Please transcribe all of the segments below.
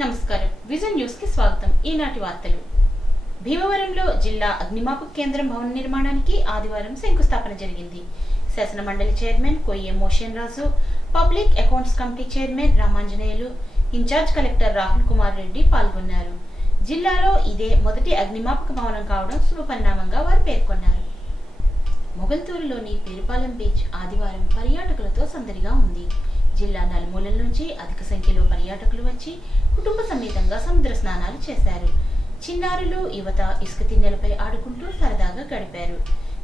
నమస్కారం vision news కి స్వాగతం. ఈనాటి వార్తలు. భీమవరంలో జిల్లా అగ్నిమాపక కేంద్రం భవన నిర్మాణానికి ఆదివారం శంకుస్థాపన జరిగింది. శాసన మండలి chairman Koyye Moshen Raju, public accounts committee chairman Ramanjaneyulu, incharge collector Rahul Kumar Reddy పాల్గొన్నారు. జిల్లాలో ఇదే మొదటి అగ్నిమాపక భవనం కావడం శుభపరిణామంగా వారు పేర్కొన్నారు. మొగల్తూరులోని పేరుపాలెం బీచ్ ఆదివారం పర్యాటకులతో సందడిగా ఉంది. జిల్లా నలుమూలల నుంచి అధిక సంఖ్యలో పర్యాటకులు వచ్చి కుటుంబ సమేతంగా సముద్ర స్నానాలు చేశారు. చిన్నారులు, యువత ఇసుక తిన్నెలపై ఆడుకుంటూ సరదాగా గడిపారు.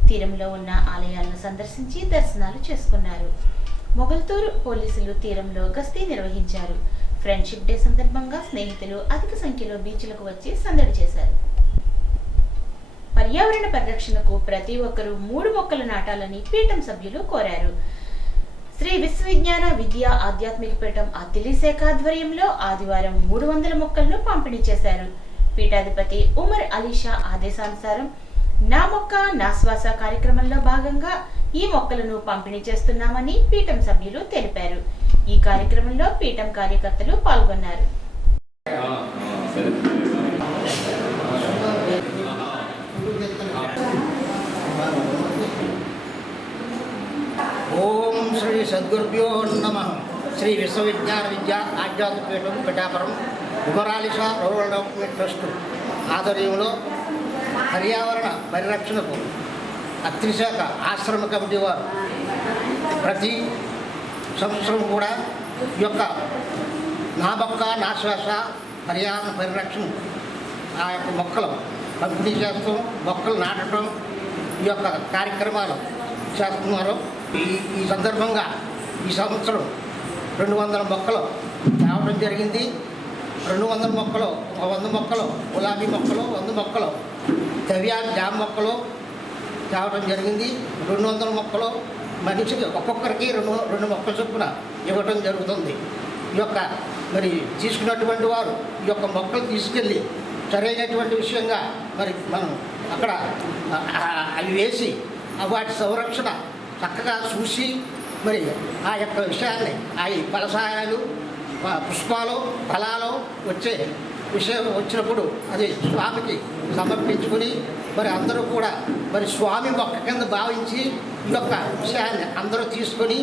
తీరంలో ఉన్న ఆలయాలను సందర్శించి దర్శనాలు చేసుకున్నారు. మొగల్తూరు పోలీసులు తీరంలో గస్తీ నిర్వహించారు. ఫ్రెండ్షిప్ డే సందర్భంగా స్నేహితులు అధిక సంఖ్యలో బీచ్లకు వచ్చి సందడి చేశారు. పర్యావరణ పరిరక్షణకు ప్రతి ఒక్కరూ 3 మొక్కలు నాటాలని పీఠం సభ్యులు కోరారు. శ్రీ విశ్వవిజ్ఞాన విద్యా ఆధ్యాత్మిక పీఠం అత్తిలి శాఖ ఆధ్వర్యంలో ఆదివారం 300 మొక్కలను పంపిణీ చేశారు. పీఠాధిపతి ఉమర్ అలీషా ఆదేశానుసారం నా మొక్క నా శ్వాస కార్యక్రమంలో భాగంగా ఈ మొక్కలను పంపిణీ చేస్తున్నామని పీఠం సభ్యులు తెలిపారు. ఈ కార్యక్రమంలో పీఠం కార్యకర్తలు పాల్గొన్నారు. ఓం శ్రీ సద్గురుభ్యో నమః. శ్రీ విశ్వవిజ్ఞాన విద్యా ఆధ్యాత్మిక పీఠం Pithapuram Umar Alisha rural development trust ఆధ్వర్యంలో పర్యావరణ పరిరక్షణకు అత్తిలి శాఖ ఆశ్రమ కమిటీ వారు ప్రతి సంవత్సరం కూడా ఈ యొక్క నా మొక్క నా శ్వాస పర్యావరణ పరిరక్షణ ఆ యొక్క మొక్కలు పంపిణీ చేస్తాం, మొక్కలు నాటడం ఈ యొక్క కార్యక్రమాలు చేస్తున్నారు. ఈ సందర్భంగా ఈ సంవత్సరం 200 మొక్కలు తేవడం జరిగింది. 200 మొక్కలు, 100 మొక్కలు గులాబీ మొక్కలు, 100 మొక్కలు జామ మొక్కలు తేవడం జరిగింది. 200 మొక్కలు మనిషికి ఒక్కొక్కరికి 2 మొక్కల చొప్పున ఇవ్వడం జరుగుతుంది. ఈ యొక్క మరి తీసుకున్నటువంటి వారు ఈ యొక్క మొక్కలు తీసుకెళ్ళి సరైనటువంటి విషయంగా మరి మనం అక్కడ అవి వేసి వాటి సంరక్షణ చక్కగా చూసి మరి ఆ యొక్క విషయాన్ని ఆ ఫలసాయాలు, పుష్పాలు, ఫలాలు వచ్చే విషయం వచ్చినప్పుడు అది స్వామికి సమర్పించుకుని మరి అందరూ కూడా మరి స్వామి మొక్క కింద భావించి ఈ యొక్క విషయాన్ని అందరూ తీసుకొని.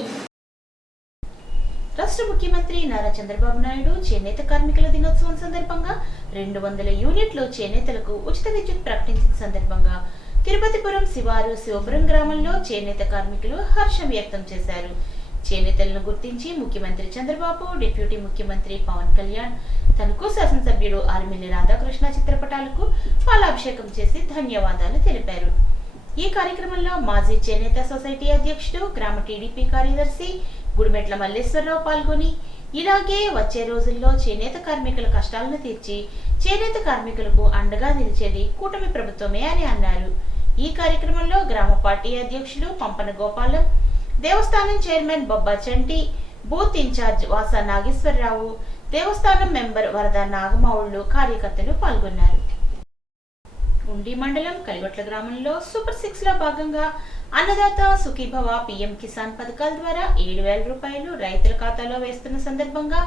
రాష్ట్ర ముఖ్యమంత్రి నారా చంద్రబాబు నాయుడు చేనేత కార్మికుల దినోత్సవం సందర్భంగా 200 యూనిట్లు చేనేతలకు ఉచిత విద్యుత్ ప్రకటించిన సందర్భంగా తిరుపతిపురం శివారు శివపురం గ్రామంలో చేనేత కార్మికులు హర్షం వ్యక్తం చేశారు. చేనేతలను గుర్తించి ముఖ్యమంత్రి చంద్రబాబు, డిప్యూటీ ముఖ్యమంత్రి పవన్ కళ్యాణ్, తనకు శాసనసభ్యుడు ఆర్మిల్లి రాధాకృష్ణ చిత్రపటాలకు పాలాభిషేకం చేసి ధన్యవాదాలు తెలిపారు. ఈ కార్యక్రమంలో మాజీ చేనేత సొసైటీ అధ్యక్షుడు, గ్రామ టీడీపీ కార్యదర్శి గుడిమెట్ల మల్లేశ్వరరావు పాల్గొని ఇలాగే వచ్చే రోజుల్లో చేనేత కార్మికుల కష్టాలను తీర్చి చేనేత కార్మికులకు అండగా నిలిచేది కూటమి ప్రభుత్వమే అని అన్నారు. ఈ కార్యక్రమంలో గ్రామ పార్టీ అధ్యక్షులు పంపన గోపాలం, దేవస్థానం చైర్మన్ బొబ్బా చంటి, బూత్ ఇన్ఛార్జ్ వాసా నాగేశ్వరరావు, దేవస్థానం మెంబర్ వరద నాగమౌళ్ళు కార్యకర్తలు పాల్గొన్నారు. ఉండి మండలం కలిగొట్ల గ్రామంలో సూపర్ 6 లో భాగంగా అన్నదాత సుఖీభవ పీఎం కిసాన్ పథకాల ద్వారా 7,000 రూపాయలు రైతుల ఖాతాలో వేస్తున్న సందర్భంగా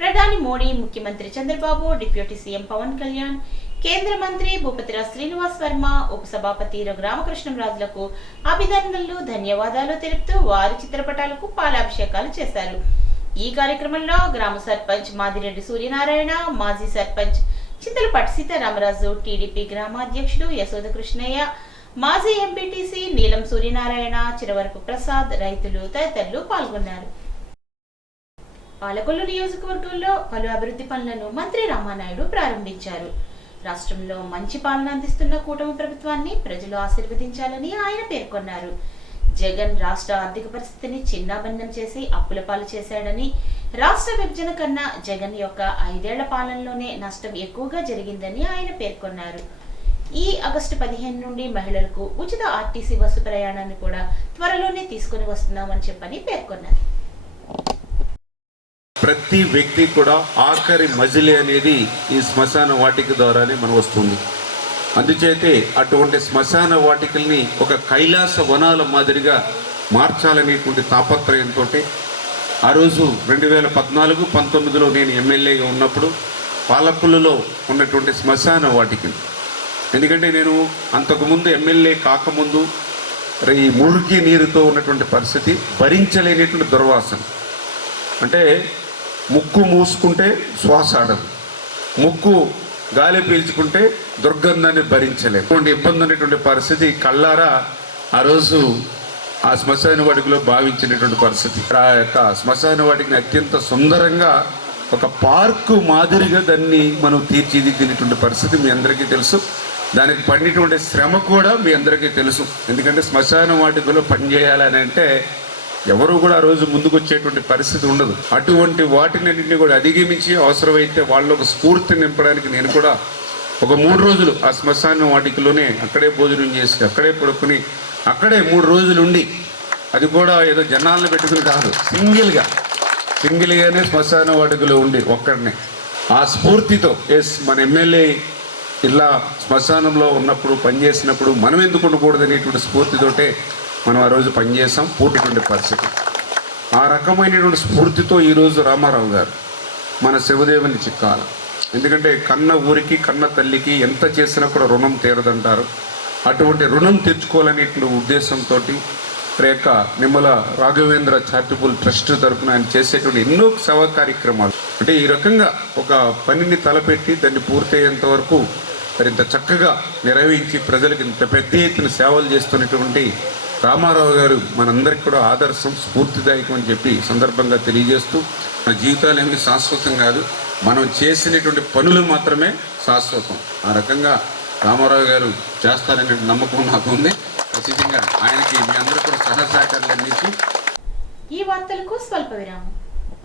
ప్రధాని మోడీ, ముఖ్యమంత్రి చంద్రబాబు, డిప్యూటీ సీఎం పవన్ కళ్యాణ్, కేంద్ర మంత్రి భూపతిరాజ్ శ్రీనివాస్ వర్మ, ఉపసభాపతి రఘురామకృష్ణంరాజులకు అభినందనలు, ధన్యవాదాలు తెలుపుతూ వారి చిత్రపటాలకు పాలాభిషేకాలు చేశారు. ఈ కార్యక్రమంలో గ్రామ సర్పంచ్ మాదిరెడ్డి సూర్యనారాయణ, మాజీ సర్పంచ్ చింతలపాటి సీతారామరాజు, టీడీపీ గ్రామాధ్యక్షుడు యశోద కృష్ణయ్య, మాజీ ఎంపీటీసీ నీలం సూర్యనారాయణ, చిరవరపు ప్రసాద్, రైతులు తదితరులు పాల్గొన్నారు. పాలకొల్లు నియోజకవర్గంలో పలు అభివృద్ధి పనులను మంత్రి రామానాయుడు ప్రారంభించారు. రాష్ట్రంలో మంచి పాలన అందిస్తున్న కూటమి ప్రభుత్వాన్ని ప్రజలు ఆశీర్వదించాలని ఆయన పేర్కొన్నారు. జగన్ రాష్ట్ర ఆర్థిక పరిస్థితిని చిన్నాభిన్నం చేసి అప్పుల పాలు చేశాడని, రాష్ట్ర విభజన కన్నా జగన్ యొక్క 5 ఏళ్ల పాలనలోనే నష్టం ఎక్కువగా జరిగిందని ఆయన పేర్కొన్నారు. ఈ ఆగస్టు 15 నుండి మహిళలకు ఉచిత ఆర్టీసీ బస్సు ప్రయాణాన్ని కూడా త్వరలోనే తీసుకుని వస్తున్నామని చెప్పని పేర్కొన్నారు. ప్రతి వ్యక్తి కూడా ఆఖరి మజిలీ అనేది ఈ శ్మశాన వాటిక ద్వారానే మనం వస్తుంది. అందుచేతే అటువంటి శ్మశాన వాటికల్ని ఒక కైలాస వనాల మాదిరిగా మార్చాలనేటువంటి తాపత్రయంతో ఆ రోజు 2014-19లో నేను ఎమ్మెల్యేగా ఉన్నప్పుడు పాలకులలో ఉన్నటువంటి శ్మశాన వాటికలు. ఎందుకంటే నేను అంతకుముందు ఎమ్మెల్యే కాకముందు ఈ మురికి నీరుతో ఉన్నటువంటి పరిస్థితి భరించలేనటువంటి దుర్వాసన. అంటే ముక్కు మూసుకుంటే శ్వాస ఆడదు, ముక్కు గాలి పీల్చుకుంటే దుర్గంధాన్ని భరించలేదు. ఇటువంటి ఇబ్బంది ఉన్నటువంటి పరిస్థితి కళ్ళారా ఆ రోజు ఆ శ్మశాన వాటికలో భావించినటువంటి పరిస్థితి. ఆ యొక్క శ్మశాన వాటికిని అత్యంత సుందరంగా ఒక పార్కు మాదిరిగా దాన్ని మనం తీర్చిదిద్దినటువంటి పరిస్థితి మీ అందరికీ తెలుసు. దానికి పడినటువంటి శ్రమ కూడా మీ అందరికీ తెలుసు. ఎందుకంటే శ్మశాన వాటికలో పనిచేయాలని అంటే ఎవరు కూడా ఆ రోజు ముందుకు వచ్చేటువంటి పరిస్థితి ఉండదు. అటువంటి వాటినన్నింటినీ కూడా అధిగమించి అవసరమైతే వాళ్ళు ఒక స్ఫూర్తి నింపడానికి నేను కూడా ఒక 3 రోజులు ఆ శ్మశాన వాటికలోనే అక్కడే భోజనం చేసి అక్కడే పడుకుని అక్కడే 3 రోజులు ఉండి, అది కూడా ఏదో జనాలను పెట్టుకుని కాదు, సింగిల్గానే శ్మశాన వాటికలో ఉండి ఒక్కడనే ఆ స్ఫూర్తితో మన ఎమ్మెల్యే ఇలా శ్మశానంలో ఉన్నప్పుడు పనిచేసినప్పుడు మనం ఎందుకు ఉండకూడదు అనేటువంటి స్ఫూర్తితోటే మనం ఆ రోజు పనిచేసాం. పూర్తిటువంటి పరిస్థితి ఆ రకమైనటువంటి స్ఫూర్తితో ఈరోజు రామారావు గారు మన శివదేవుని చిక్కాల. ఎందుకంటే కన్న ఊరికి కన్న తల్లికి ఎంత చేసినా కూడా రుణం తీరదంటారు. అటువంటి రుణం తెచ్చుకోవాలనేటువంటి ఉద్దేశంతో రేఖ నిమ్మల రాఘవేంద్ర చారిటబుల్ ట్రస్ట్ తరఫున ఆయన చేసేటువంటి ఎన్నో సేవా కార్యక్రమాలు. అంటే ఈ రకంగా ఒక పనిని తలపెట్టి దాన్ని పూర్తయ్యేంత వరకు మరింత చక్కగా నిర్వహించి ప్రజలకు ఇంత పెద్ద ఎత్తున సేవలు చేస్తున్నటువంటి రామారావు గారు మనందరికీ కూడా ఆదర్శం, స్ఫూర్తిదాయకం అని చెప్పి సందర్భంగా తెలియజేస్తూ, మన జీవితాలు ఏమి శాశ్వతం కాదు, మనం చేసినటువంటి పనులు మాత్రమే శాశ్వతం. ఆ రకంగా రామారావు గారు చేస్తారనే నమ్మకం నాకు ఉంది. ఖచ్చితంగా ఆయనకి మీ అందరూ కూడా సహకారాలు అందించి. ఈ వార్తలకు స్వల్ప విరామం.